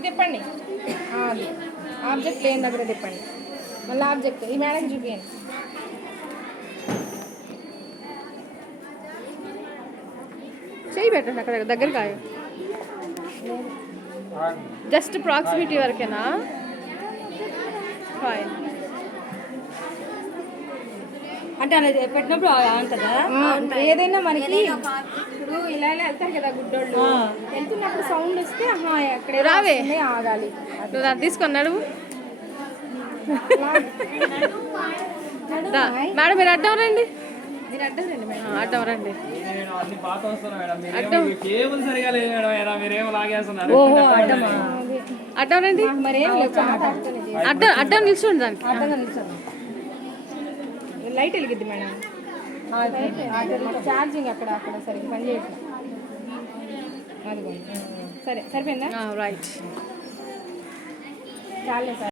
ఇది తిప్పండి, అది ఆబ్జెక్ట్ లేని దగ్గర తిప్పండి. మళ్ళీ ఆబ్జెక్ట్ ఈ మేడం చూపించండి. చేయి పెట్టండి అక్కడ దగ్గర కాయ, జస్ట్ ప్రాక్సిమిటీ వరకేనా? ఫైన్. అంటే అలా పెట్టినప్పుడు ఉంటుందా? ఏదైనా మనకి ఇప్పుడు ఇలా వెళ్తారు కదా గుడ్డోళ్ళు, వెళ్తున్నప్పుడు సౌండ్ వస్తే అక్కడ రావే ఆగాలి. నువ్వు దాన్ని తీసుకున్నాడు మేడం, మీరు అడ్డం రండి, మీరు అడ్డం రండి మేడం, అడ్డం రండి. అడ్డం రండి, మరేం అడ్డం అడ్డం నిల్చోండి, దానికి అడ్డంగా నిల్చోండి. లైట్ వెలిగిద్ది మేడం, ఛార్జింగ్ అక్కడ అక్కడ సరిగ్గా పని చేయట్లేదు. అదిగోండి, సరే సరిపోయిందా? రైట్, చాలే సార్.